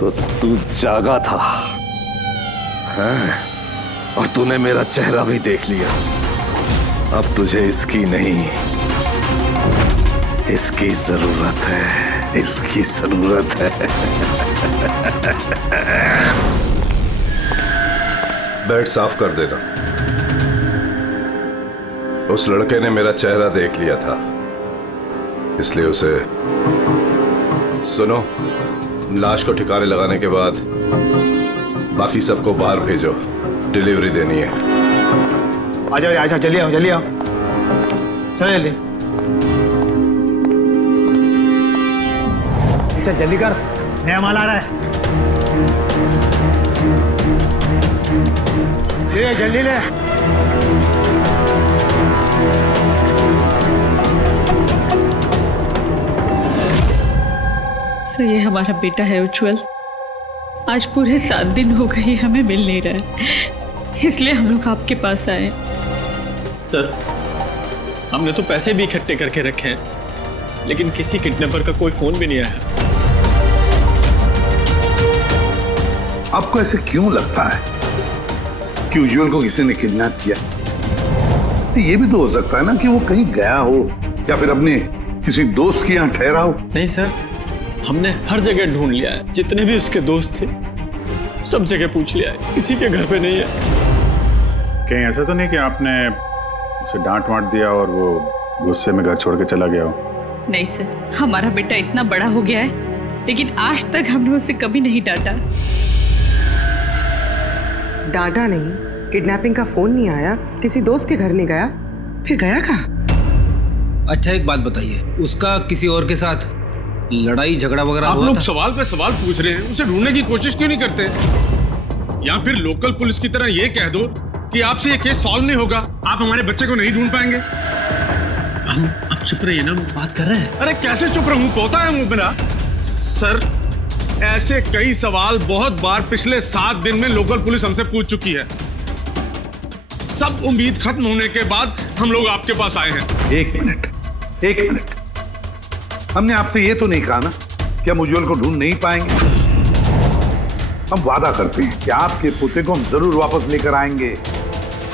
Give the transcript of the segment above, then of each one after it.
तो तू जागा था, हाँ? और तूने मेरा चेहरा भी देख लिया। अब तुझे इसकी नहीं, इसकी जरूरत है, इसकी जरूरत है। बेड साफ कर देना। उस लड़के ने मेरा चेहरा देख लिया था, इसलिए उसे सुनो, लाश को ठिकाने लगाने के बाद बाकी सबको बाहर भेजो, डिलीवरी देनी है। आ जाओ, जल्दी आओ, जल्दी आओ, चलो जल्दी। चल जल्दी कर, नया माल आ रहा है। ले जल्दी ले। सो ये हमारा बेटा है उज्जवल। आज पूरे 7 दिन हो गए हमें मिल नहीं रहा है, इसलिए हम लोग आपके पास आए। सर, हमने तो पैसे भी इकट्ठे करके रखे हैं, लेकिन किसी किडनैपर का कोई फोन भी नहीं आया। आपको ऐसे क्यों लगता है कि उज्जवल को किसी ने किडनैप किया? तो ये भी तो हो सकता है ना कि वो कहीं गया हो या फिर अपने किसी दोस्त के यहाँ ठहरा हो। नहीं सर, हमने हर जगह ढूंढ लिया है, जितने भी उसके दोस्त थे सब जगह पूछ लिया है, किसी के घर पे नहीं है। कहीं ऐसा तो नहीं कि आपने उसे डांट वांट दिया और वो गुस्से में घर छोड़ के चला गया हो? नहीं सर, हमारा बेटा इतना बड़ा हो गया है, लेकिन आज तक हमने उसे कभी नहीं डांटा। डांटा नहीं, किडनैपिंग का फोन नहीं आया, किसी दोस्त के घर नहीं गया, फिर गया कहाँ? अच्छा एक बात बताइए, उसका किसी और के साथ लड़ाई झगड़ा वगैरह हुआ था? आप लोग सवाल पे सवाल पूछ रहे हैं, उसे ढूंढने की कोशिश क्यों नहीं करते? या फिर लोकल पुलिस की तरह ये कह दो कि आपसे ये केस सॉल्व नहीं होगा, आप हमारे बच्चे को नहीं ढूंढ पाएंगे। आप चुप रहिए ना, बात कर रहे हैं। अरे कैसे चुप रहूं, पोता है मुंह मेरा। सर, ऐसे कई सवाल बहुत बार पिछले 7 दिन में लोकल पुलिस हमसे पूछ चुकी है। सब उम्मीद खत्म होने के बाद हम लोग आपके पास आए हैं। एक मिनट, हमने आपसे ये तो नहीं कहा ना कि हम उज्जवल को ढूंढ नहीं पाएंगे। हम वादा करते हैं कि आपके पोते को हम जरूर वापस लेकर आएंगे,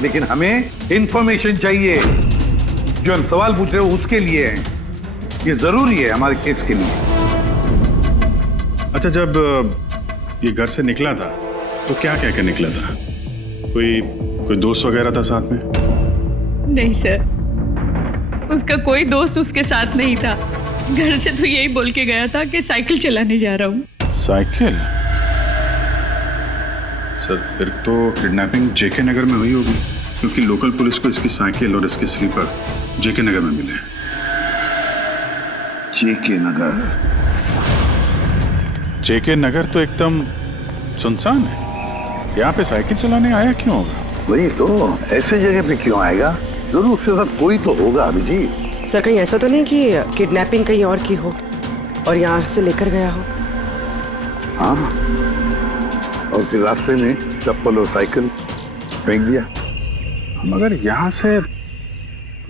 लेकिन हमें इंफॉर्मेशन चाहिए। जो हम सवाल पूछ रहे हो उसके लिए है, ये जरूरी है हमारे केस के लिए। अच्छा, जब ये घर से निकला था तो क्या कह के निकला था? कोई दोस्त वगैरह था साथ में? नहीं सर, उसका कोई दोस्त उसके साथ नहीं था। घर से तो यही बोल के गया था कि साइकिल चलाने जा रहा हूँ। साइकिल? सर, फिर तो किडनैपिंग जेके नगर में हुई होगी, क्योंकि लोकल पुलिस को इसकी साइकिल और इसके स्लीपर जेके नगर में मिले। जेके नगर? जेके नगर तो एकदम सुनसान है, यहाँ पे साइकिल चलाने आया क्यों होगा? वही तो, ऐसे जगह पे क्यों आएगा? जरूर उसके साथ कोई तो होगा अभिजीत। सर कहीं ऐसा तो नहीं कि किडनैपिंग कहीं और की हो और यहाँ से लेकर गया हो? हाँ, और फिर रास्ते में चप्पल और साइकिल फेंक दिया। मगर यहाँ से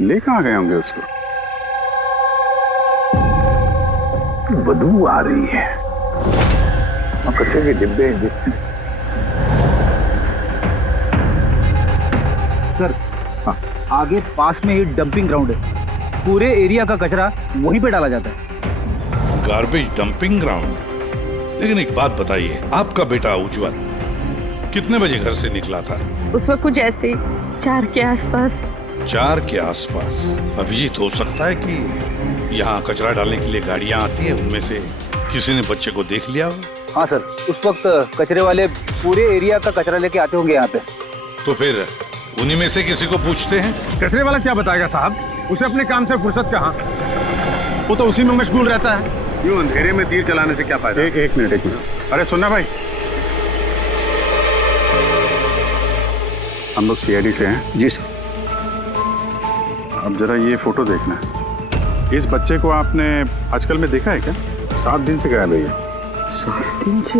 ले कहाँ गए होंगे उसको? बदबू आ रही है, कचरे के डिब्बे सर, आगे पास में ही डंपिंग ग्राउंड है, पूरे एरिया का कचरा वहीं पे डाला जाता है। Garbage dumping ground? लेकिन एक बात बताइए, आपका बेटा उज्जवल कितने बजे घर से निकला था? उस वक्त कुछ ऐसे 4 के आसपास। 4 के आसपास? अभिजीत, हो सकता है कि यहाँ कचरा डालने के लिए गाड़ियाँ आती हैं, उनमें से किसी ने बच्चे को देख लिया हो? हाँ सर, उस वक्त कचरे वाले पूरे एरिया का कचरा लेके आते होंगे यहाँ पे। तो फिर उन्हीं में से किसी को पूछते हैं। कचरे वाला क्या बताएगा साहब, उसे अपने काम से फुर्सत कहाँ, वो तो उसी में मशगूल रहता है। यूं अंधेरे में तीर चलाने से क्या फायदा? एक मिनट। अरे सुनना भाई, हम लोग सीआईडी से हैं। जी सर। अब जरा ये फोटो देखना, इस बच्चे को आपने आजकल में देखा है क्या? 7 दिन से गायब है ये। 7 दिन से?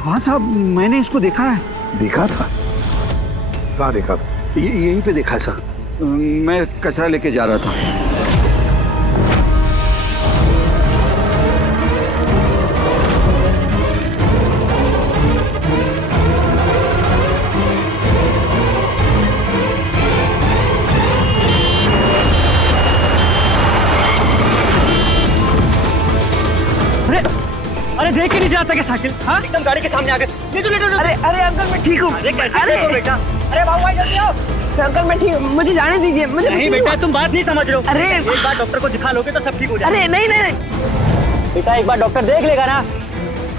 हाँ साहब, मैंने इसको देखा है। देखा था? कहाँ देखा था? यहीं पे देखा है सर, मैं कचरा लेके जा रहा था। अरे देख के नहीं जाता क्या साइकिल? हाँ एकदम गाड़ी के सामने आ गए। लेटो। अरे अंकल मैं ठीक हूँ। अरे कैसे देखो बेटा? अरे भाई जल्दी आओ। अंकल मैं ठीक, मुझे जाने दीजिए, मुझे नहीं बेटा तुम बात नहीं समझ रहे हो। अरे एक बार डॉक्टर को दिखा लोगे तो सब ठीक हो जाएगा। अरे नहीं बेटा एक बार डॉक्टर देख लेगा ना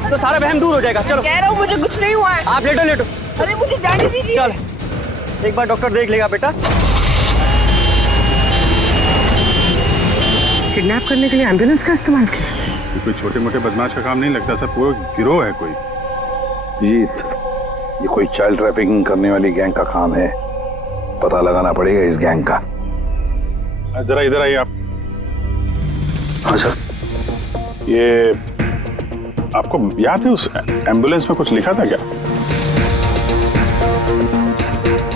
तो सारा वहम दूर हो जाएगा। चलो कह रहा हूँ मुझे कुछ नहीं हुआ है। आप लेटो। अरे मुझे जाने दीजिए। चल एक बार डॉक्टर देख लेगा बेटा। किडनैप करने के लिए एम्बुलेंस का इस्तेमाल किया? ये कोई छोटे मोटे बदमाश का काम नहीं लगता सर, पूरा गिरोह है कोई। जीत, ये कोई चाइल्ड ट्रैफिकिंग करने वाली गैंग का काम है। पता लगाना पड़ेगा इस गैंग का। जरा इधर आइए आप। हाँ सर। ये आपको याद है उस एम्बुलेंस में कुछ लिखा था क्या?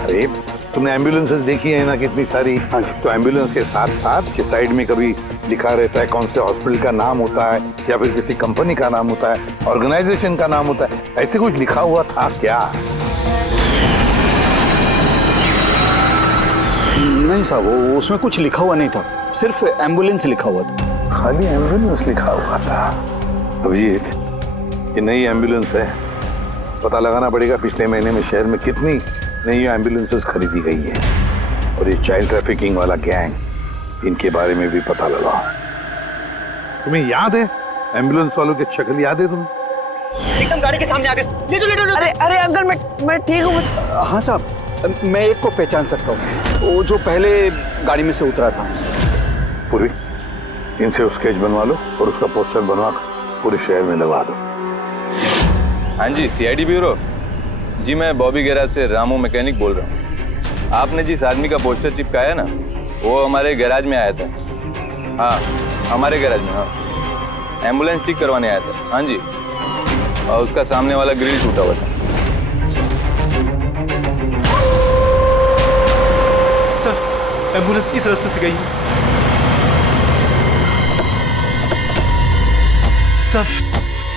अरे तुमने एम्बुलेंसेस देखी है ना कितनी सारी? हाँ, तो एम्बुलेंस के साथ साथ के साइड में कभी लिखा रहता है कौन से हॉस्पिटल का नाम होता है या फिर किसी कंपनी का नाम होता है, ऑर्गेनाइजेशन का नाम होता है। ऐसे कुछ लिखा हुआ था क्या? नहीं साहब वो उसमें कुछ लिखा हुआ नहीं था, सिर्फ एम्बुलेंस लिखा हुआ था। खाली एम्बुलेंस लिखा हुआ था। अभिजीत, ये नई एम्बुलेंस है। पता लगाना पड़ेगा पिछले महीने में शहर में कितनी नई एम्बुलेंसेस खरीदी गई है। और ये चाइल्ड ट्रैफिकिंग वाला गैंग, इनके बारे में भी पता लगाओ। तुम्हें याद है एम्बुलेंस वालों के शक्ल याद है तुम्हें? एकदम गाड़ी के सामने आ गए। लेटो। अरे अंकल मैं ठीक हूँ। हाँ साहब मैं एक को पहचान सकता हूँ, वो जो पहले गाड़ी में से उतरा था। पूरी इनसे स्केच बनवा लो और उसका पोस्टर बनवा पूरे शहर में लगा दो। हाँ जी सीआईडी ब्यूरो जी, मैं बॉबी गैराज से रामू मैकेनिक बोल रहा हूँ। आपने जिस आदमी का पोस्टर चिपकाया ना वो हमारे गैराज में आया था। हाँ हमारे गैराज में। हाँ एम्बुलेंस ठीक करवाने आया था। हाँ जी, और उसका सामने वाला ग्रिल टूटा हुआ था। सर एम्बुलेंस इस रास्ते से गई है।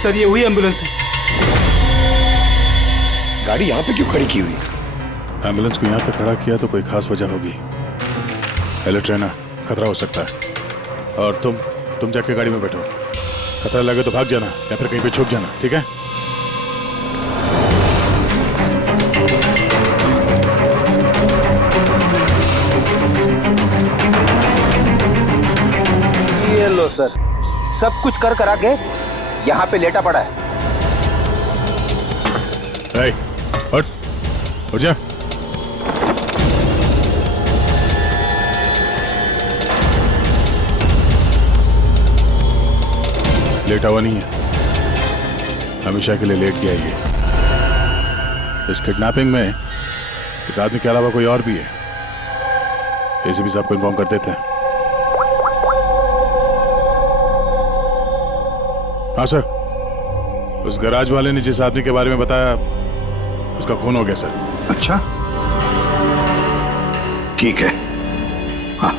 सर ये वही एम्बुलेंस है। गाड़ी यहाँ पे क्यों खड़ी की हुई? एम्बुलेंस को यहाँ पे खड़ा किया तो कोई खास वजह होगी। हेलो ट्रेनर, खतरा हो सकता है और तुम जाके गाड़ी में बैठो। खतरा लगे तो भाग जाना या फिर कहीं पे छुप जाना, ठीक है? ये लो सर, सब कुछ कर करा के यहाँ पे लेटा पड़ा है। उठ जा। लेटा हुआ नहीं है, हमेशा के लिए लेट गया ये। इस किडनैपिंग में इस आदमी के अलावा कोई और भी है, ऐसे भी सबको इन्फॉर्म कर देते हैं। हाँ सर, उस गैराज वाले ने जिस आदमी के बारे में बताया उसका खून हो गया सर। अच्छा ठीक है। हाँ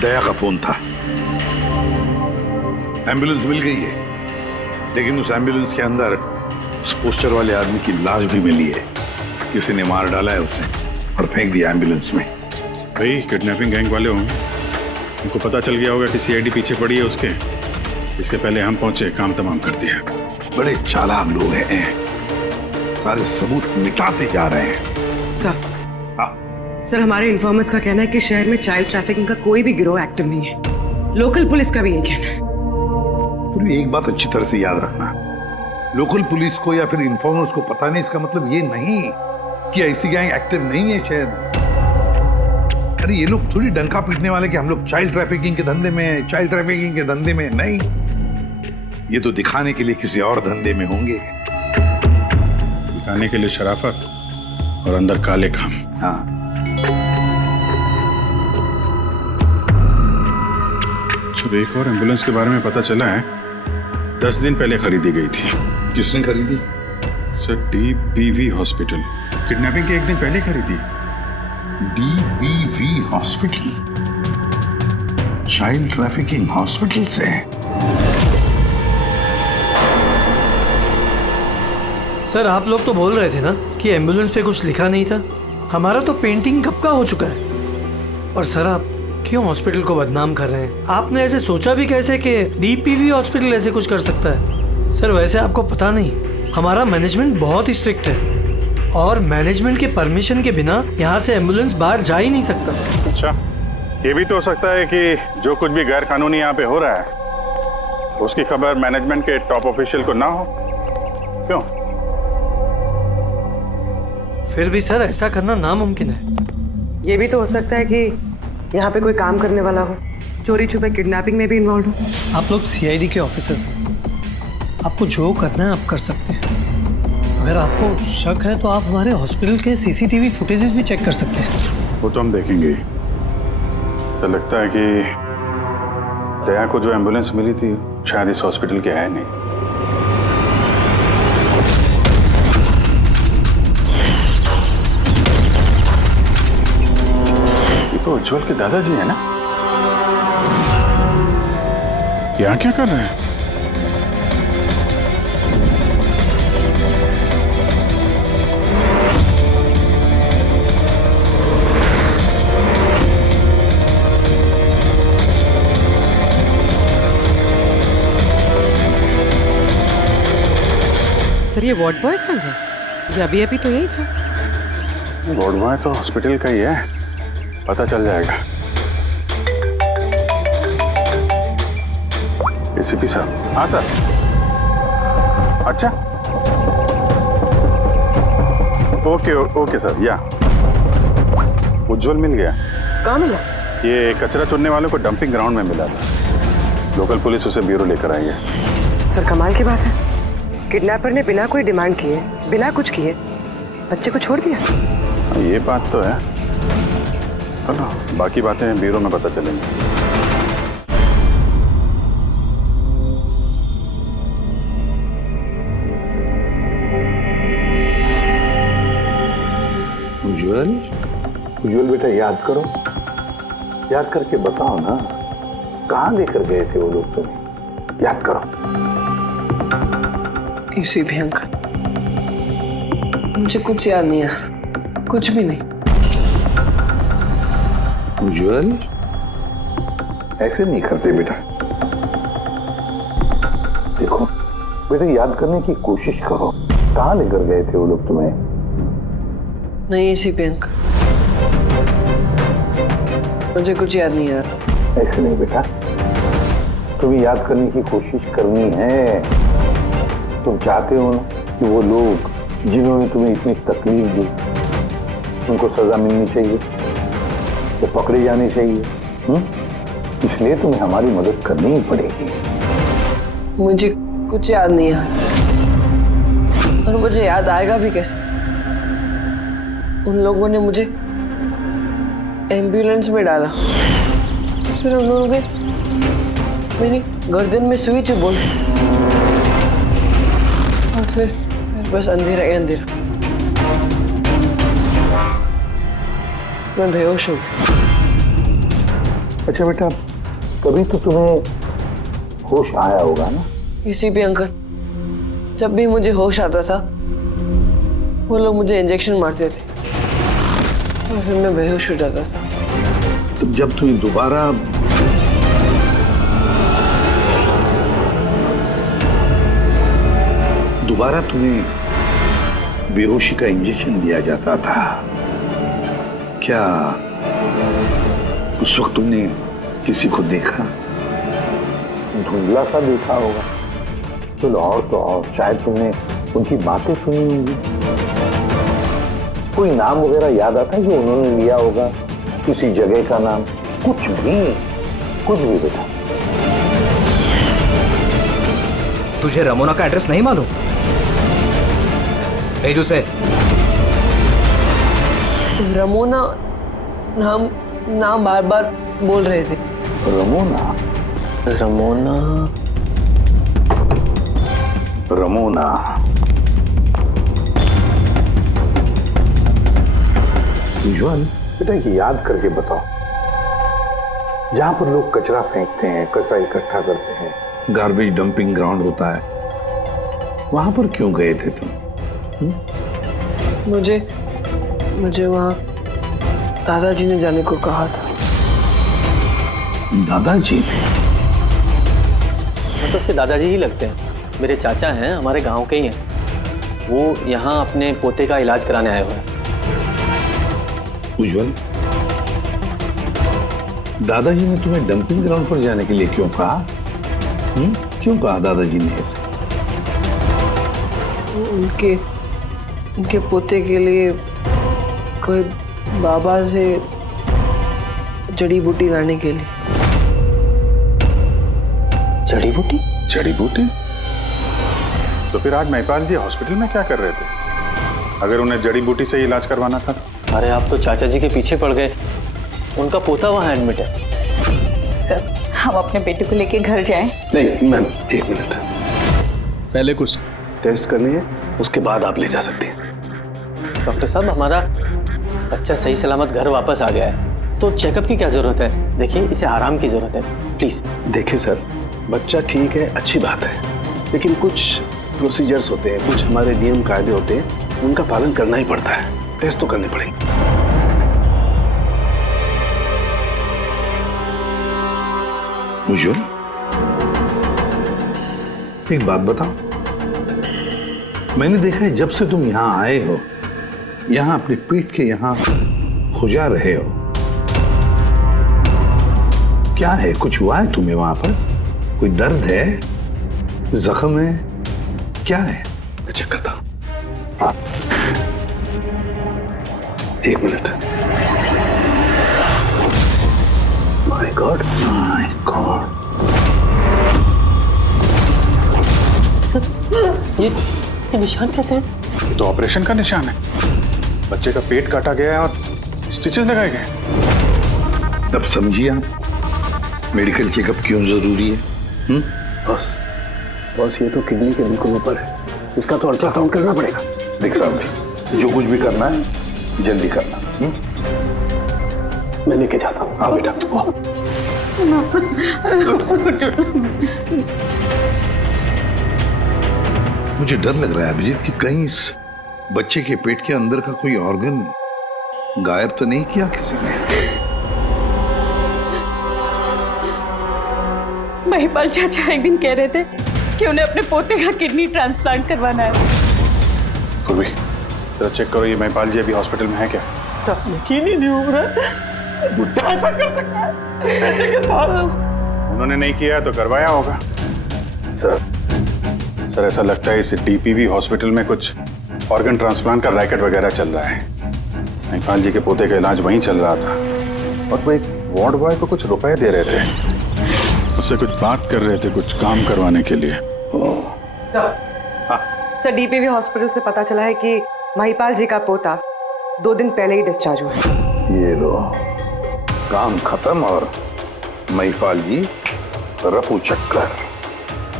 दया का फोन था। एम्बुलेंस मिल गई है, लेकिन उस एम्बुलेंस के अंदर उस पोस्टर वाले आदमी की लाश भी मिली है। किसी ने मार डाला है उसे और फेंक दिया एम्बुलेंस में। भाई किडनैपिंग गैंग वाले होंगे, उनको पता चल गया होगा कि सीआईडी पीछे पड़ी है उसके। इसके पहले हम पहुंचे, काम तमाम कर दिया। बड़े चालाक लोग हैं, सारे सबूत मिटाते जा रहे हैं। सर हमारे इन्फॉर्मर्स का कहना है कि शहर में चाइल्ड ट्रैफिकिंग का कोई भी गिरोह एक्टिव नहीं है। लोकल पुलिस का भी यही कहना है। पूरी एक बात अच्छी तरह से याद रखना, लोकल पुलिस को या फिर इन्फॉर्मर्स को पता नहीं, इसका मतलब ये नहीं कि ऐसी गैंग एक्टिव नहीं है शहर में। अरे ये लोग थोड़ी डंका पीटने वाले कि हम लोग चाइल्ड ट्रैफिकिंग के धंधे में हैं, चाइल्ड ट्रैफिकिंग के धंधे में नहीं। ये तो दिखाने के लिए किसी और धंधे में होंगे। दिखाने के लिए शराफत और अंदर काले काम। हाँ सर एक और एम्बुलेंस के बारे में पता चला है, 10 दिन पहले खरीदी गई थी। किसने खरीदी? सर DBV हॉस्पिटल, किडनैपिंग के एक दिन पहले खरीदी। DBV hospital, child trafficking hospital से? सर आप लोग तो बोल रहे थे ना कि एम्बुलेंस पे कुछ लिखा नहीं था। हमारा तो पेंटिंग कब का हो चुका है। और सर आप क्यों हॉस्पिटल को बदनाम कर रहे हैं? आपने ऐसे सोचा भी कैसे कि डीपीवी हॉस्पिटल ऐसे कुछ कर सकता है? सर वैसे आपको पता नहीं, हमारा मैनेजमेंट बहुत ही स्ट्रिक्ट है और मैनेजमेंट के परमिशन के बिना यहाँ से एम्बुलेंस बाहर जा ही नहीं सकता। अच्छा, ये भी तो हो सकता है कि जो कुछ भी गैर कानूनी यहाँ पे हो रहा है उसकी खबर मैनेजमेंट के टॉप ऑफिशियल को ना हो। क्यों? फिर भी सर ऐसा करना नामुमकिन है। ये भी तो हो सकता है कि यहाँ पे कोई काम करने वाला हो, चोरी छुपे किडनैपिंग में भी इन्वॉल्व हो। आप लोग सीआईडी के ऑफिसर्स हैं, आपको जो करना है आप कर सकते हैं। अगर आपको शक है तो आप हमारे हॉस्पिटल के सीसीटीवी फुटेजेस भी चेक कर सकते हैं। वो तो हम देखेंगे। ऐसा लगता है कि दया को जो एम्बुलेंस मिली थी शायद इस हॉस्पिटल के है नहीं। ये तो उज्जवल के दादाजी है ना? यहाँ क्या कर रहे हैं? सर ये वार्ड बॉय कहाँ है? ये अभी तो यही था। वार्ड बॉय तो हॉस्पिटल का ही है, पता चल जाएगा। एसीपी साहब। हाँ सर। अच्छा, ओके सर। या उज्जवल मिल गया? कहाँ मिला? ये कचरा चुनने वालों को डंपिंग ग्राउंड में मिला था। लोकल पुलिस उसे ब्यूरो लेकर आई है। सर कमाल की बात है, किडनैपर ने बिना कोई डिमांड किए, बिना कुछ किए बच्चे को छोड़ दिया। ये बात तो है। चलो बाकी बातें ब्यूरो में पता चलेंगी। उज्जवल बेटा याद करो, याद करके बताओ ना, कहाँ लेकर गए थे वो लोग तुम्हें? याद करो। किसी भी अंकल, मुझे कुछ याद नहीं है, कुछ भी नहीं। उज्जवल ऐसे नहीं करते बेटा। देखो बेटा, याद करने की कोशिश करो, कहाँ लेकर गए थे वो लोग तुम्हें? नहीं इसी पे अंकल, मुझे कुछ याद नहीं यार। ऐसे नहीं बेटा, तुम्हें याद करने की कोशिश करनी है। तुम चाहते हो ना कि वो लोग जिन्होंने तुम्हें इतनी तकलीफ दी उनको सजा मिलनी चाहिए, वो पकड़े जाने चाहिए। इसलिए तुम्हें हमारी मदद करनी ही पड़ेगी। मुझे कुछ याद नहीं है और मुझे याद आएगा भी कैसे? उन लोगों ने मुझे एम्बुलेंस में डाला, फिर उन लोगों ने मेरी गर्दन में सुई चुभोई और फिर बस अंधेरा ही अंधेरा। मैं बेहोश हो गया। अच्छा बेटा, कभी तो तुम्हें होश आया होगा ना? इसी पे अंकल, जब भी मुझे होश आता था वो लोग मुझे इंजेक्शन मारते थे और फिर मैं बेहोश हो जाता था। तो जब तुम्हें दोबारा तुम्हें बेहोशी का इंजेक्शन दिया जाता था, क्या उस वक्त तुमने किसी को देखा? धुंधला सा देखा होगा। चलो और तो और शायद तुमने उनकी बातें सुनी होंगी। कोई नाम वगैरह याद आता है जो उन्होंने लिया होगा, किसी जगह का नाम? कुछ भी बेटा। तुझे रमोना का एड्रेस नहीं मालूम? भेज उसे। रमोना नाम बार बार बोल रहे थे। रमोना उज्जवल बेटा, याद करके बताओ, जहां पर लोग कचरा फेंकते हैं, कचरा इकट्ठा करते हैं, गार्बेज डंपिंग ग्राउंड होता है, वहां पर क्यों गए थे तुम? मुझे वहां दादाजी ने जाने को कहा था। दादाजी? वो तो उसके दादाजी ही लगते हैं। मेरे चाचा हैं, हमारे गांव के ही हैं। वो यहाँ अपने पोते का इलाज कराने आए हुए हैं। उज्जवल, दादाजी ने तुम्हें डंपिंग ग्राउंड पर जाने के लिए क्यों कहा? क्यों कहा दादाजी ने ऐसा? उनके पोते के लिए कोई बाबा से जड़ी बूटी लाने के लिए। जड़ी बूटी? जड़ी बूटी? तो फिर आज महिपाल जी हॉस्पिटल में क्या कर रहे थे? अगर उन्हें जड़ी बूटी से इलाज करवाना था? अरे आप तो चाचा जी के पीछे पड़ गए। उनका पोता वहाँ एडमिट है। सर, हम अपने बेटे को लेके घर जाएं? नहीं मैम, एक मिनट, पहले कुछ टेस्ट करनी है, उसके बाद आप ले जा सकते हैं। डॉक्टर साहब, हमारा बच्चा सही सलामत घर वापस आ गया है, तो चेकअप की क्या जरूरत है? देखिए, इसे आराम की जरूरत है, प्लीज। देखिए सर, बच्चा ठीक है, अच्छी बात है, लेकिन कुछ प्रोसीजर्स होते हैं, कुछ हमारे नियम कायदे होते हैं, उनका पालन करना ही पड़ता है। टेस्ट तो करने पड़ेंगे। उज्जवल, एक बात बताओ, मैंने देखा है जब से तुम यहाँ आए हो, यहाँ अपने पीठ के यहाँ खुजा रहे हो। क्या है, कुछ हुआ है तुम्हें वहां पर? कोई दर्द है, जख्म है, क्या है? मैं चेक करता हूं। एक minute. My God, my God. ये निशान कैसे हैं? ये तो ऑपरेशन का निशान है। बच्चे का पेट काटा गया है और स्टिचेस लगाए गए। तब समझिए आप मेडिकल चेकअप क्यों जरूरी है। बॉस ये तो किडनी के बिल्कुल ऊपर है, इसका तो अल्ट्रासाउंड करना पड़ेगा। देख साहब, जो कुछ भी करना है जल्दी करना। मैं लेके जाता हूँ। हाँ बेटा। मुझे डर लग रहा है अभिजीत कि कहीं इस बच्चे के पेट के अंदर का कोई ऑर्गन गायब तो नहीं किया किसी ने। महिपाल चाचा एक दिन कह रहे थे कि उन्हें अपने पोते का किडनी ट्रांसप्लांट करवाना है। पूर्वी, जरा चेक करो, ये महिपाल जी अभी हॉस्पिटल में है क्या? यकीन ही नहीं हो रहा, बुढ़ा ऐसा कर सकता है बेटे के साथ। उन्होंने नहीं किया तो करवाया होगा। सर ऐसा लगता है इस डीपीवी हॉस्पिटल में कुछ ऑर्गन ट्रांसप्लांट का रैकेट वगैरह चल रहा है। महिपाल जी के पोते का इलाज वहीं चल रहा था और वो एक वार्ड बॉय को कुछ रुपए दे रहे थे, उससे कुछ बात कर रहे थे, कुछ काम करवाने के लिए। सर, डीपीवी हॉस्पिटल से पता चला है कि महिपाल जी का पोता 2 दिन पहले ही डिस्चार्ज हुआ है। ये लो, काम खत्म और महिपाल जी रफू चक्कर।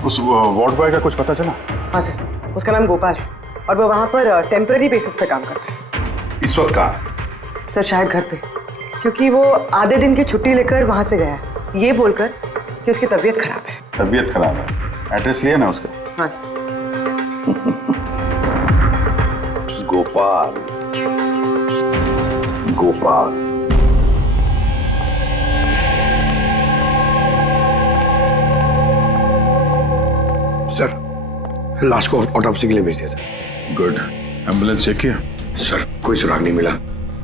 उस वार्ड बॉय का कुछ पता चला? हाँ सर, उसका नाम गोपाल है और वो वहाँ पर टेम्पररी बेसिस पे काम करता है। इस वक्त कहाँ? सर शायद घर पे, क्योंकि वो आधे दिन की छुट्टी लेकर वहाँ से गया है, ये बोलकर कि उसकी तबीयत खराब है। तबीयत खराब है? एड्रेस लिया ना उसका? हाँ सर। गोपाल, गोपाल। सर, लाश को ऑटोप्सी के लिए भेज दिया सर। गुड। एम्बुलेंस चेक किया? सर, कोई सुराग नहीं मिला।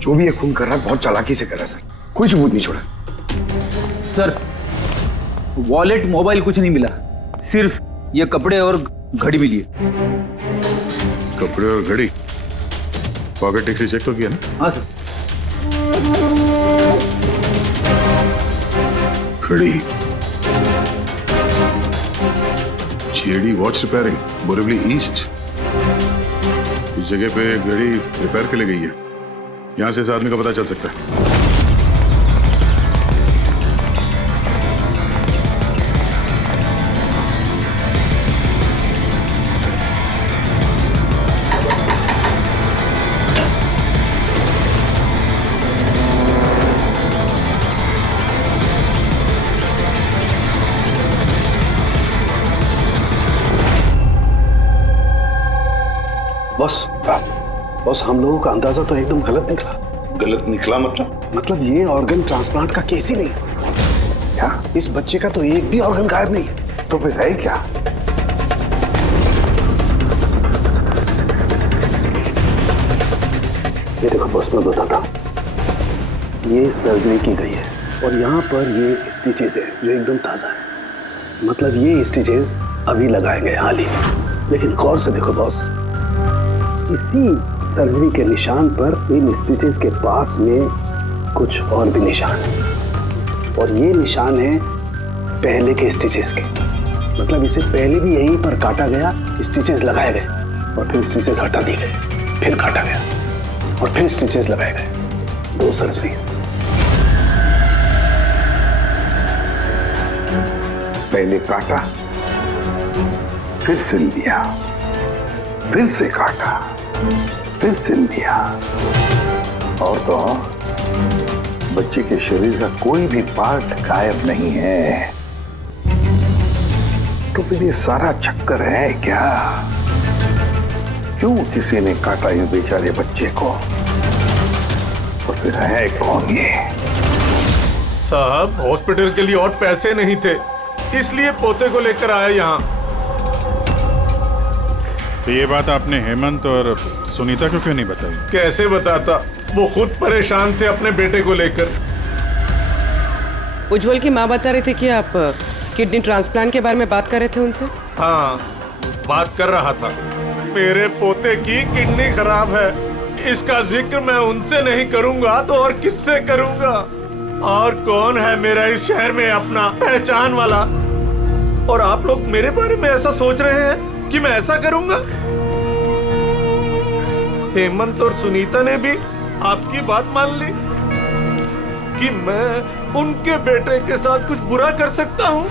जो भी ये खून कर रहा है बहुत चालाकी से कर रहा है सर, कोई सबूत नहीं छोड़ा। सर, वॉलेट मोबाइल कुछ नहीं मिला, सिर्फ ये कपड़े और घड़ी मिली है। कपड़े और घड़ी? पॉकेट टैक्सी चेक तो किया ना? हाँ सर। घड़ी, JD watch repairing, Borivali east. इस जगह पे घड़ी रिपेयर के लिए गई है। यहां से इस आदमी का पता चल सकता है। बॉस, हम लोगों का अंदाजा तो एकदम गलत निकला। गलत निकला मतलब? मतलब ये ऑर्गन ट्रांसप्लांट का केस ही नहीं। क्या? इस बच्चे का तो एक भी ऑर्गन गायब नहीं है। तो फिर है क्या? ये देखो बॉस, मैं बताता हूँ। ये सर्जरी की गई है और यहाँ पर ये स्टिचेस है जो एकदम ताज़ा है। मतलब ये स्टिचेस अभी लगाए गए हाल ही में। लेकिन गौर से देखो बॉस, इसी सर्जरी के निशान पर इन स्टिचेस के पास में कुछ और भी निशान है और ये निशान है पहले के स्टिचेस के। मतलब इसे पहले भी यहीं पर काटा गया, स्टिचेस लगाए गए और फिर स्टिचेस हटा दिए गए, फिर काटा गया और फिर स्टिचेस लगाए गए। 2 सर्जरीज। पहले काटा, फिर सिल दिया, फिर से काटा, फिर सिल दिया। और तो बच्चे के शरीर का कोई भी पार्ट गायब नहीं है। तो फिर ये सारा चक्कर है क्या? क्यों किसी ने काटा इस बेचारे बच्चे को? तो फिर है कौन ये? साहब, हॉस्पिटल के लिए और पैसे नहीं थे, इसलिए पोते को लेकर आया यहाँ। तो ये बात आपने हेमंत और सुनीता को क्यों नहीं बताई? कैसे बताता, वो खुद परेशान थे अपने बेटे को लेकर। उज्जवल की माँ बता रही थी कि आप किडनी ट्रांसप्लांट के बारे में बात कर रहे थे उनसे। हाँ, बात कर रहा था। मेरे पोते की किडनी खराब है, इसका जिक्र मैं उनसे नहीं करूंगा तो और किससे करूंगा? और कौन है मेरा इस शहर में अपना पहचान वाला? और आप लोग मेरे बारे में ऐसा सोच रहे हैं कि मैं ऐसा करूंगा? हेमंत और सुनीता ने भी आपकी बात मान ली कि मैं उनके बेटे के साथ कुछ बुरा कर सकता हूँ?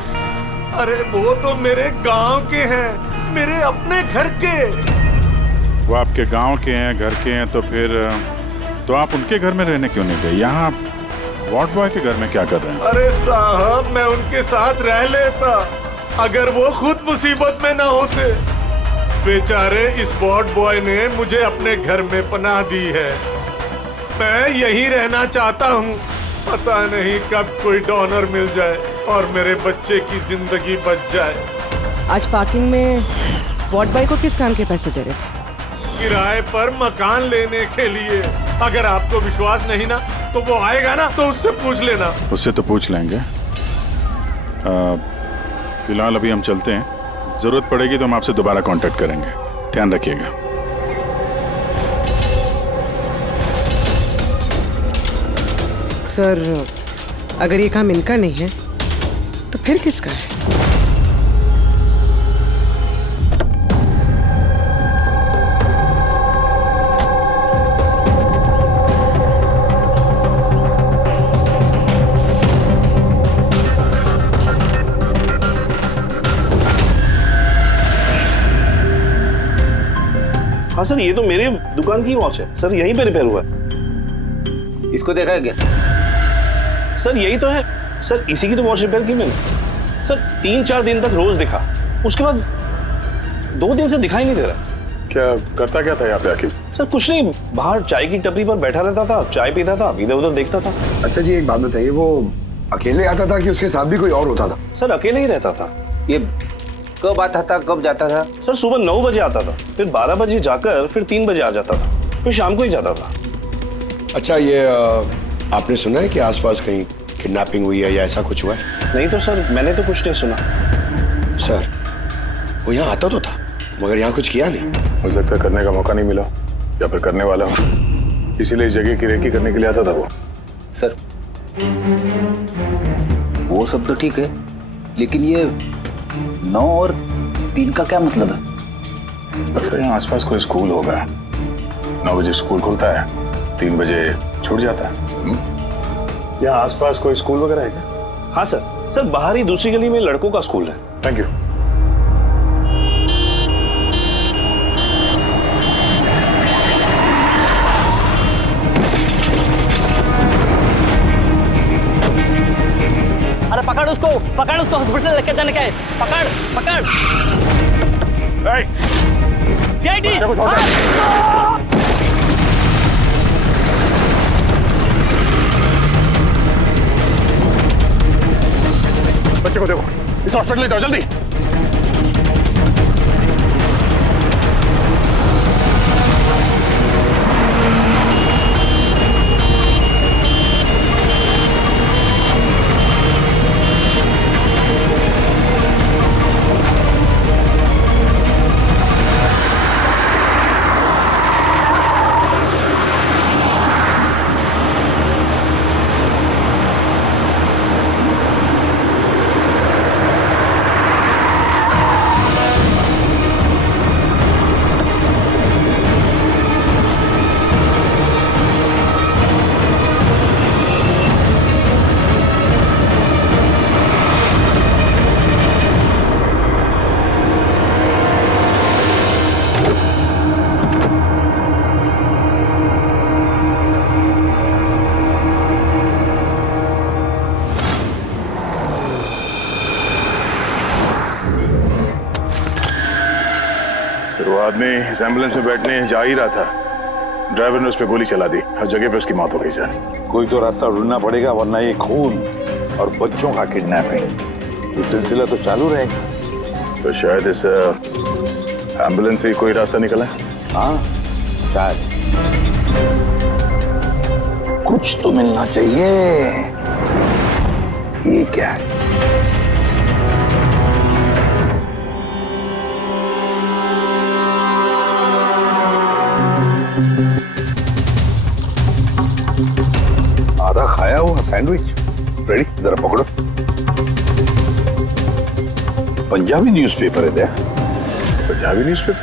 अरे वो तो मेरे गांव के हैं, मेरे अपने घर के। वो आपके गांव के हैं, घर के हैं, तो फिर तो आप उनके घर में रहने क्यों नहीं गए? यहाँ आप वार्ड बॉय के घर में क्या कर रहे हैं? अरे साहब, मैं उनके साथ रह लेता अगर वो खुद मुसीबत में ना होते। बेचारे इस वार्ड बॉय ने मुझे अपने घर में पनाह दी है, मैं यहीं रहना चाहता हूँ। पता नहीं कब कोई डोनर मिल जाए और मेरे बच्चे की जिंदगी बच जाए। आज पार्किंग में वार्ड बॉय को किस काम के पैसे दे रहे थे? किराए पर मकान लेने के लिए। अगर आपको विश्वास नहीं ना तो वो आएगा ना, तो उससे पूछ लेना। उससे तो पूछ लेंगे। फिलहाल अभी हम चलते हैं, जरूरत पड़ेगी तो हम आपसे दोबारा कांटेक्ट करेंगे। ध्यान रखिएगा। सर, अगर ये काम इनका नहीं है तो फिर किसका है? हाँ सर, ये तो मेरे दुकान की वॉच है सर, यहीं पे रिपेयर हुआ है। इसको देखा है क्या? सर यही तो है सर, इसी की तो वॉच रिपेयर की मैंने सर। 3-4 दिन तक रोज दिखा, उसके बाद 2 दिन से दिखाई नहीं दे रहा। क्या करता क्या था यहाँ पे आके? सर कुछ नहीं, बाहर चाय की टपरी पर बैठा रहता था, चाय पीता था, इधर उधर देखता था। अच्छा जी, एक बात बताइए, वो अकेले आता था कि उसके साथ भी कोई और होता था? सर अकेले ही रहता था। ये कब आता था, कब जाता था? सर सुबह 9 बजे आता था, फिर 12 बजे जाकर फिर 3 बजे आ जाता था, फिर शाम को ही जाता था। अच्छा, ये आपने सुना है कि आसपास कहीं किडनैपिंग हुई है या ऐसा कुछ हुआ है? नहीं तो सर, मैंने तो कुछ नहीं सुना। सर वो यहाँ आता तो था मगर यहाँ कुछ किया नहीं। हो सकता है करने का मौका नहीं मिला या फिर करने वाला हो, इसीलिए इस जगह की रेकी करने के लिए आता था वो। सर वो सब तो ठीक है, लेकिन ये 9 और 3 का क्या मतलब है? लगता है यहाँ आसपास कोई स्कूल होगा। 9 बजे स्कूल खुलता है, 3 बजे छूट जाता है। यहाँ आसपास कोई स्कूल वगैरह है क्या? हाँ सर, सर बाहर ही दूसरी गली में लड़कों का स्कूल है। Thank you. अरे पकड़ उसको हॉस्पिटल लेके जाने का है। पकड़ सीआईडी। को देखो, इस हॉस्पिटल ले जाओ जल्दी। वो आदमी इस एम्बुलेंस में बैठने जा ही रहा था, ड्राइवर ने उस पर गोली चला दी और जगह पे उसकी मौत हो गई सर। कोई तो रास्ता ढूंढना पड़ेगा, वरना ये खून और बच्चों का किडनैपिंग ये सिलसिला तो चालू रहेगा। तो शायद इस एम्बुलेंस से ही कोई रास्ता निकला है। हाँ शायद, कुछ तो मिलना चाहिए। ये क्या है? आधा खाया हुआ सैंडविच रेडी, जरा पकड़ो। पंजाबी न्यूज़पेपर है। पंजाबी न्यूज़पेपर?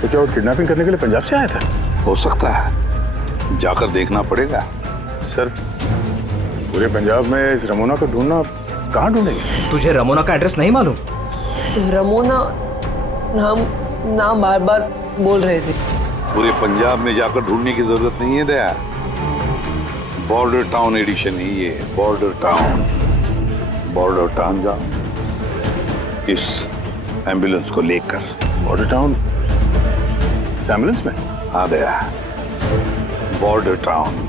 तो क्या वो किडनैपिंग करने के लिए पंजाब से आया था? हो सकता है, जाकर देखना पड़ेगा। सर पूरे पंजाब में इस रमोना को ढूंढना, कहाँ ढूंढेंगे? तुझे रमोना का एड्रेस नहीं मालूम? रमोना नाम बार बार बोल रहे थे। पूरे पंजाब में जाकर ढूंढने की जरूरत नहीं है दया, बॉर्डर टाउन एडिशन है ये, बॉर्डर टाउन। बॉर्डर टाउन जाओ इस एम्बुलेंस को लेकर। बॉर्डर टाउन इस एम्बुलेंस में? हाँ Daya, border town.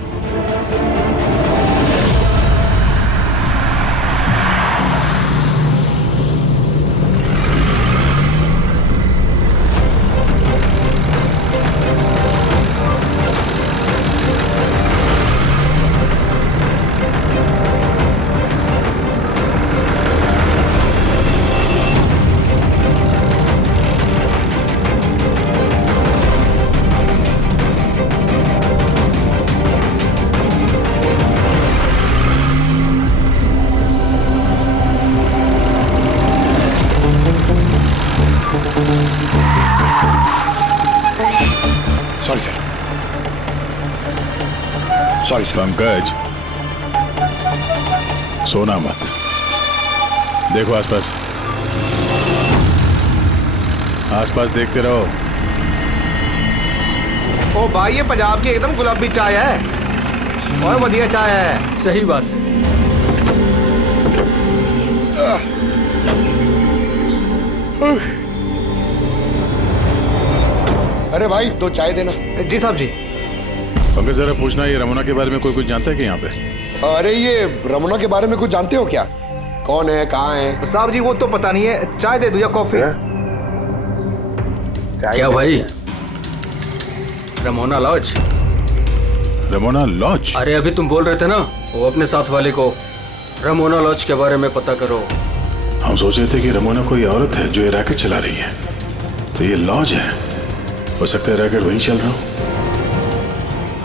Sorry sir, sorry sir. Pankaj, सोना मत, देखो आसपास, आसपास देखते रहो। ओ भाई, ये पंजाब की एकदम गुलाबी चाय है और बढ़िया चाय है। सही बात है। अरे भाई, दो चाय देना। जी साहब जी। पंकज जरा पूछना, ये रमोना के बारे में कोई कुछ जानता है कि यहाँ पे? अरे ये रमोना के बारे में कुछ जानते हो क्या? कौन है, कहाँ है? साहब जी वो तो पता नहीं है, चाय दे दो या कॉफी? क्या भाई, रमोना लॉज? Ramona laws? अरे अभी तुम बोल रहे थे ना, वो अपने साथ वाले को रमोना लॉज के बारे में पता करो। हम सोच रहे थे कि रमोना कोई औरत है जो ये रैकेट चला रही है, तो ये लॉज है, हो सकता है रैकेट वहीं चल रहा हूँ।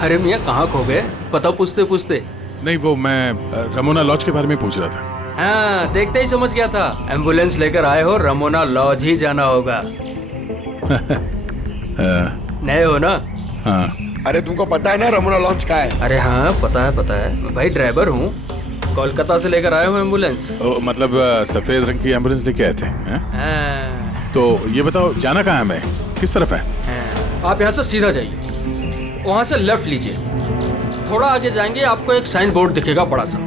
अरे मियाँ कहाँ खो गए, पता पूछते पूछते? नहीं, वो मैं रमोना लॉज के बारे में पूछ रहा था। हाँ, देखते ही समझ गया था, एम्बुलेंस लेकर आए हो, रमोना लॉज ही जाना होगा। नए हो ना? हाँ। अरे तुमको पता है ना रमोना लॉज का है? अरे हाँ पता है, मैं भाई ड्राइवर हूँ, कोलकाता से लेकर आए हूँ एम्बुलेंस। मतलब सफेद रंग की एम्बुलेंस लेके आए थे? तो ये बताओ, जाना कहाँ है, मैं किस तरफ है? आप यहाँ से सीधा जाइए, वहाँ से लेफ्ट लीजिए, थोड़ा आगे जाएंगे आपको एक साइन बोर्ड दिखेगा बड़ा सा,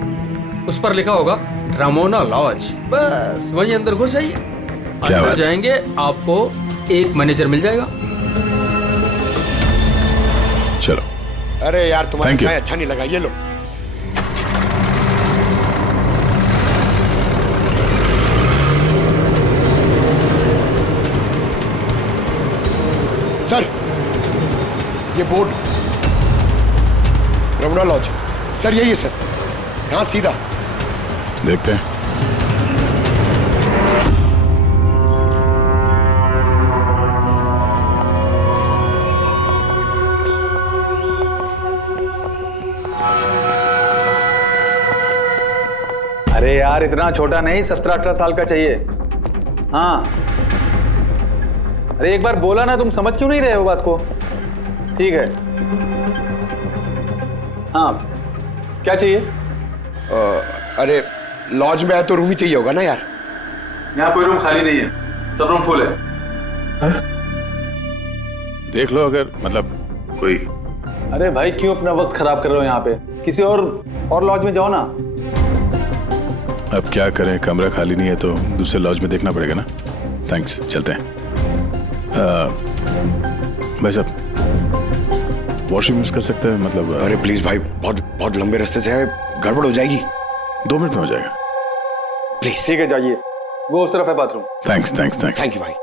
उस पर लिखा होगा रमोना लॉज, बस वहीं अंदर घुस जाइए। अंदर जाएंगे आपको एक मैनेजर मिल जाएगा। चलो। अरे यार तुम्हारा चाय अच्छा नहीं लगा, ये लो। सर, ये बोर्ड रमणा लॉज, सर यही है सर, यहाँ सीधा। देखते हैं। अरे यार इतना छोटा नहीं, 17-18 साल का चाहिए। हाँ, अरे एक बार बोला ना, तुम समझ क्यों नहीं रहे हो बात को? ठीक है। हाँ, क्या चाहिए? अरे लॉज में आया तो रूम ही चाहिए होगा ना यार। यहाँ कोई रूम खाली नहीं है, सब रूम फुल है। देख लो अगर मतलब कोई। अरे भाई क्यों अपना वक्त खराब कर रहे हो यहाँ पे? किसी और लॉज में जाओ ना। अब क्या करें, कमरा खाली नहीं है तो दूसरे लॉज में देखना पड़ेगा ना। थैंक्स, चलते हैं। भाई साहब वॉशरूम यूज कर सकते हैं मतलब? अरे प्लीज भाई, बहुत लंबे रास्ते से है, गड़बड़ हो जाएगी। 2 मिनट में हो जाएगा प्लीज। ठीक है जाइए, वो उस तरफ है बाथरूम। थैंक्स। थैंक यू भाई।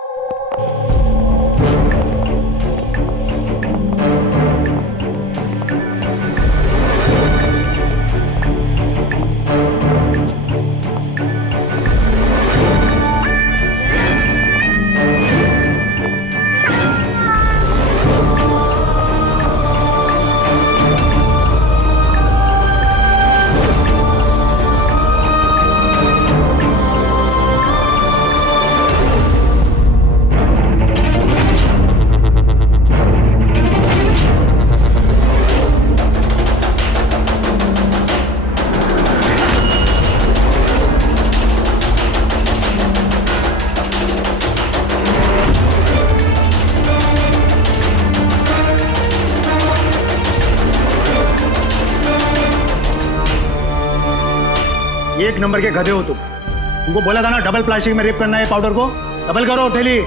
एक नंबर के गधे हो तुमको बोला था ना डबल प्लास्टिक में रेप करना है पाउडर को। डबल करो थैली,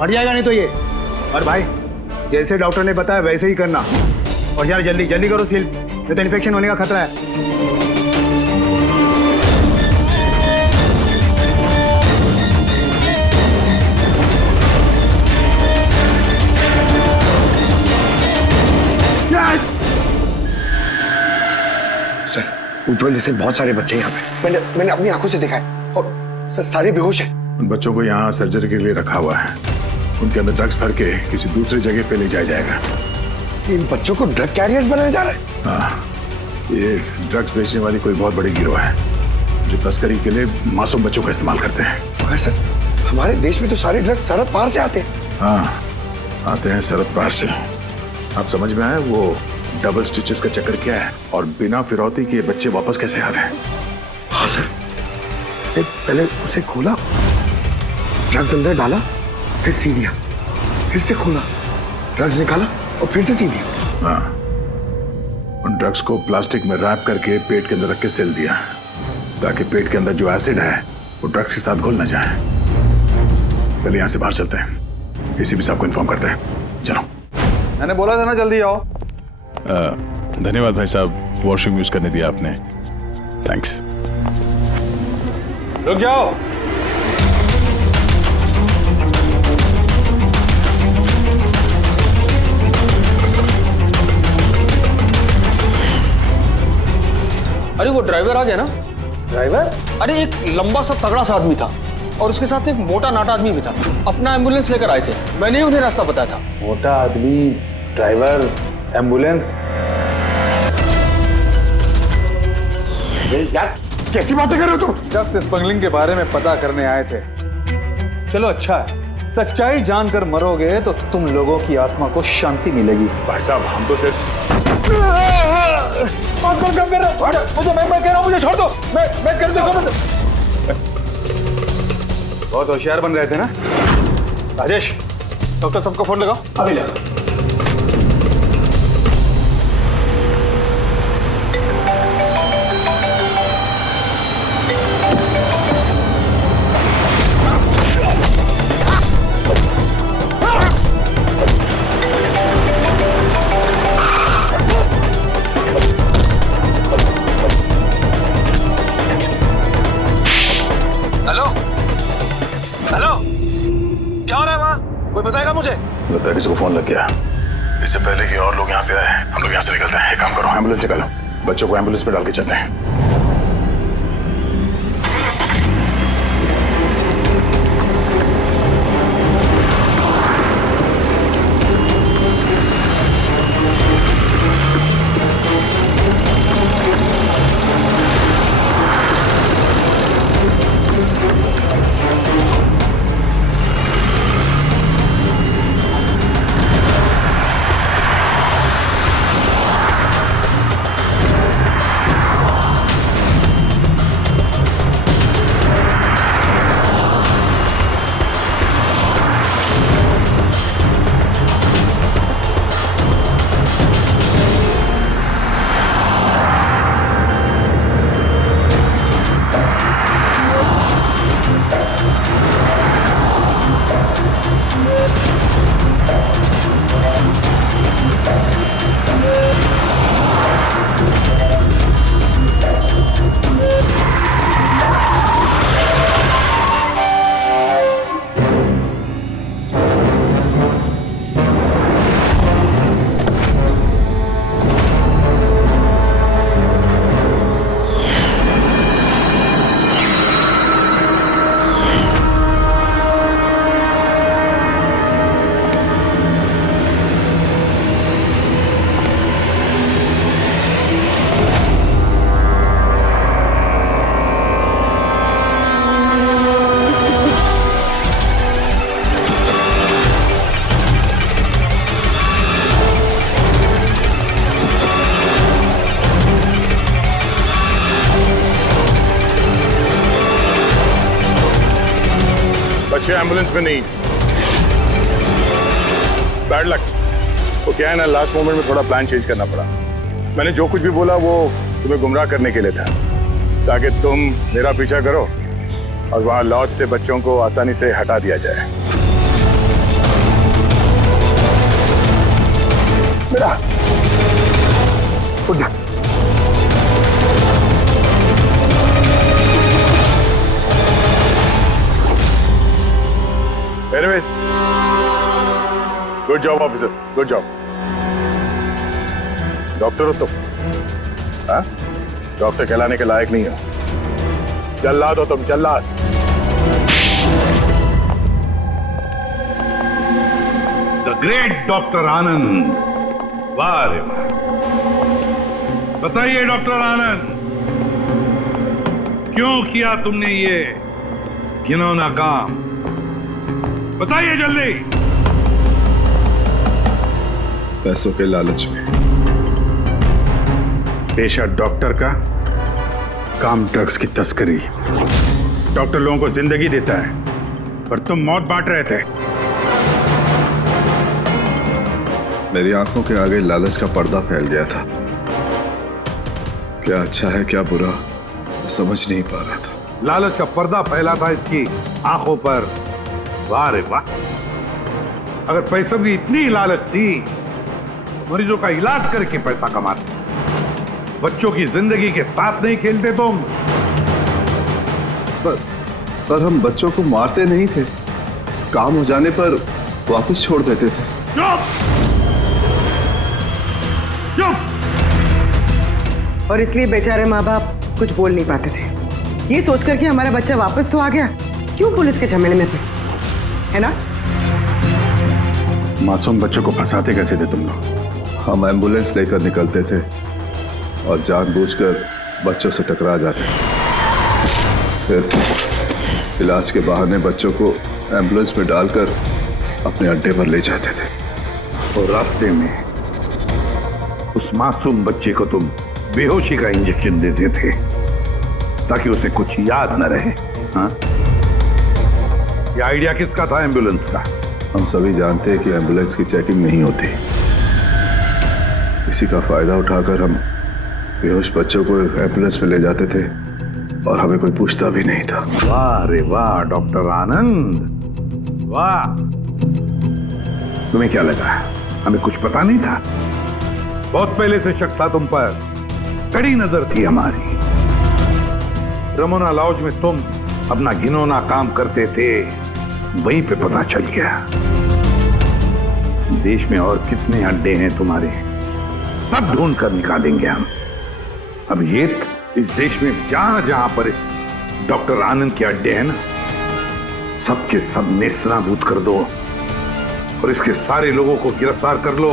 हट जाएगा नहीं तो ये। और भाई जैसे डॉक्टर ने बताया वैसे ही करना। और यार जल्दी करो सील, नहीं तो इन्फेक्शन होने का खतरा है। उज्जवल जैसे बहुत सारे बच्चे यहाँ पे, मैंने अपनी आंखों से देखा है। और सर सारे बेहोश हैं। उन बच्चों को यहाँ सर्जरी के लिए रखा हुआ है। उनके अंदर ड्रग्स भर के किसी दूसरी जगह पे ले जाया जाएगा। इन बच्चों को ड्रग कैरियर्स बनाया जा रहा है? हाँ, ये ड्रग्स बेचने वाली कोई बहुत बड़ी गिरोह है जो तस्करी के लिए मासूम बच्चों का इस्तेमाल करते हैं। मगर सर हमारे देश में तो सारे ड्रग्स सरहद पार से आते हैं। हाँ, आते हैं सरहद पार से। आप समझ में आए वो डबल स्टिचेस का चक्कर क्या है और बिना फिरौती के बच्चे वापस कैसे आ रहे हैं? हाँ सर, पहले उसे खोला, ड्रग्स अंदर डाला, फिर सी दिया, फिर से खोला, ड्रग्स निकाला और फिर से सी दिया। हाँ, उन ड्रग्स को प्लास्टिक में रैप करके पेट के अंदर रख के सिल दिया ताकि पेट के अंदर जो एसिड है वो ड्रग्स के साथ घुल ना जाए। पहले यहाँ से बाहर चलते हैं, एसीपी साहब को इन्फॉर्म करते हैं। चलो। मैंने बोला था ना जल्दी आओ। धन्यवाद भाई साहब, वॉशरूम यूज करने दिया आपने। थैंक्स। रुक जाओ। अरे वो ड्राइवर आ गया ना? ड्राइवर? अरे एक लंबा सा तगड़ा सा आदमी था और उसके साथ एक मोटा नाटा आदमी भी था। अपना एम्बुलेंस लेकर आए थे, मैंने ही उन्हें रास्ता बताया था। मोटा आदमी, ड्राइवर, एम्बुलेंस। यार कैसी बातें कर रहे हो तुम? ड्रग्स स्मगलिंग के बारे में पता करने आए थे। चलो अच्छा है, सच्चाई जानकर मरोगे तो तुम लोगों की आत्मा को शांति मिलेगी। भाई साहब हम तो सिर्फ मैं कह रहा हूँ मुझे छोड़ दो। मैं कर दूंगा। बहुत होशियार बन रहे थे ना राजेश। डॉक्टर सबको फोन लगाओ। अभी लगाओ। हेलो, क्या हो रहा है वहां? कोई बताएगा मुझे? लगता है किसी को फोन लग गया। इससे पहले कि और लोग यहाँ पे आए, हम लोग यहाँ से निकलते हैं। एक काम करो, एम्बुलेंस निकालो, बच्चों को एम्बुलेंस पे डाल के चलते हैं। बच्चे एम्बुलेंस में नहीं। Bad luck. तो क्या है ना, लास्ट मोमेंट में थोड़ा प्लान चेंज करना पड़ा। मैंने जो कुछ भी बोला वो तुम्हें गुमराह करने के लिए था, ताकि तुम मेरा पीछा करो और वहां लॉज से बच्चों को आसानी से हटा दिया जाए। बेटा उठ जा। Anyways, good job officers, good job. Doctor हो तुम? हाँ? डॉक्टर कहलाने के लायक नहीं हो। जल्लाद हो तुम, जल्लाद। द ग्रेट डॉक्टर आनंद। वाह रे वाह। बताइए डॉक्टर आनंद, क्यों किया तुमने ये घिनौना काम? बताइए जल्दी। पैसों के लालच में। पेशा डॉक्टर का, काम ड्रग्स की तस्करी। डॉक्टर लोगों को जिंदगी देता है और तुम मौत बांट रहे थे। मेरी आंखों के आगे लालच का पर्दा फैल गया था। क्या अच्छा है क्या बुरा समझ नहीं पा रहा था। लालच का पर्दा फैला था इसकी आंखों पर। वाह रे वाह। अगर पैसों की इतनी लालच थी, मरीजों का इलाज करके पैसा कमाते, बच्चों की जिंदगी के साथ नहीं खेलते तुम। पर हम बच्चों को मारते नहीं थे, काम हो जाने पर वापस छोड़ देते थे। चुप चुप। और इसलिए बेचारे माँ बाप कुछ बोल नहीं पाते थे, ये सोचकर कि हमारा बच्चा वापस तो आ गया, क्यों पुलिस के झमेले में थे, है ना? मासूम बच्चों को फंसाते कैसे थे तुम लोग? हम एम्बुलेंस लेकर निकलते थे और जानबूझकर बच्चों से टकरा जाते थे। फिर इलाज के बहाने बच्चों को एम्बुलेंस में डालकर अपने अड्डे पर ले जाते थे। और रास्ते में उस मासूम बच्चे को तुम बेहोशी का इंजेक्शन देते थे ताकि उसे कुछ याद न रहे। हाँ? ये आइडिया किसका था एम्बुलेंस का? हम सभी जानते हैं कि एम्बुलेंस की चेकिंग नहीं होती। इसी का फायदा उठाकर हम बेहोश बच्चों को एम्बुलेंस में ले जाते थे और हमें कोई पूछता भी नहीं था। वाह रे वाह डॉक्टर आनंद, वाह। तुम्हें क्या लगा हमें कुछ पता नहीं था? बहुत पहले से शक था तुम पर, कड़ी नजर थी हमारी। रमोना लॉज में तुम अपना घिनौना काम करते थे, वहीं पे पता चल गया। देश में और कितने अड्डे हैं तुम्हारे, सब ढूंढ कर निकालेंगे हम। अब ये इस देश में जहां जहां पर इस डॉक्टर आनंद के अड्डे हैं ना, सबके सब नेस्तनाबूद कर दो और इसके सारे लोगों को गिरफ्तार कर लो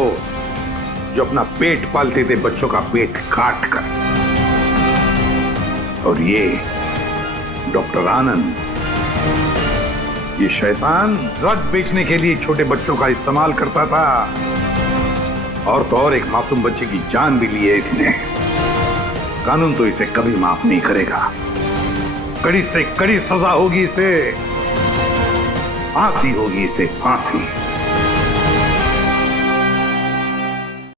जो अपना पेट पालते थे बच्चों का पेट काट कर। और ये डॉक्टर आनंद, ये शैतान ड्रग बेचने के लिए छोटे बच्चों का इस्तेमाल करता था, और तो और एक मासूम बच्चे की जान भी ली है इसने। कानून तो इसे कभी माफ नहीं करेगा, कड़ी से कड़ी सजा होगी इसे, फांसी होगी इसे, फांसी।